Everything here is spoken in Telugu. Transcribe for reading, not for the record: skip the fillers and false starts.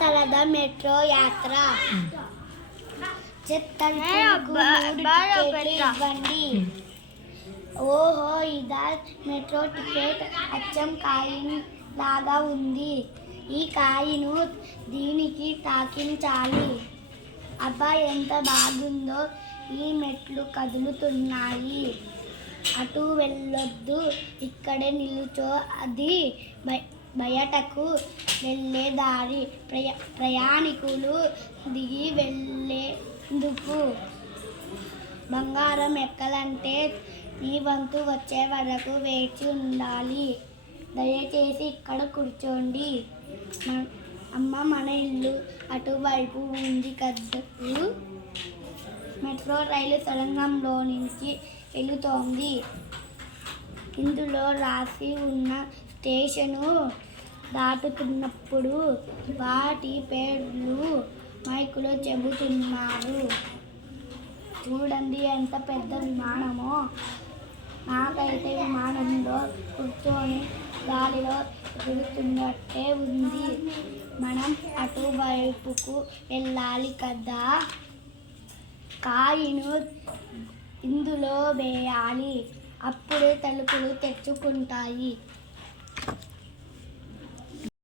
సరదా మెట్రో యాత్ర. ఇవ్వండి. ఓహో, ఇదా మెట్రో టికెట్? అచ్చం కాయిన్ లాగా ఉంది. ఈ కాయిను దీనికి తాకించాలి. అబ్బా, ఎంత బాగుందో! ఈ మెట్లు కదులుతున్నాయి. అటు వెళ్ళొద్దు, ఇక్కడే నిలుచో. అది బయటకు వెళ్ళే దారి. ప్రయాణికులు దిగి వెళ్ళేందుకు. బంగారం ఎక్కాలంటే మీ వంతు వచ్చే వరకు వేచి ఉండాలి. దయచేసి ఇక్కడ కూర్చోండి. అమ్మ, మన ఇల్లు అటువైపు ఉంది కదూ. మెట్రో రైలు సొరంగంలో నుంచి వెళుతోంది. ఇందులో రాసి ఉన్న స్టేషను దాటుతున్నప్పుడు వాటి పేర్లు మైకులో చెబుతున్నారు. చూడండి, ఎంత పెద్ద విమానమో! నాకైతే విమానంలో కూర్చొని గాలిలో ఎగురుతున్నట్టే ఉంది. మనం అటువైపుకు వెళ్ళాలి కదా. కాయిను ఇందులో వేయాలి. అప్పుడే తలుపులు తెరుచుకుంటాయి.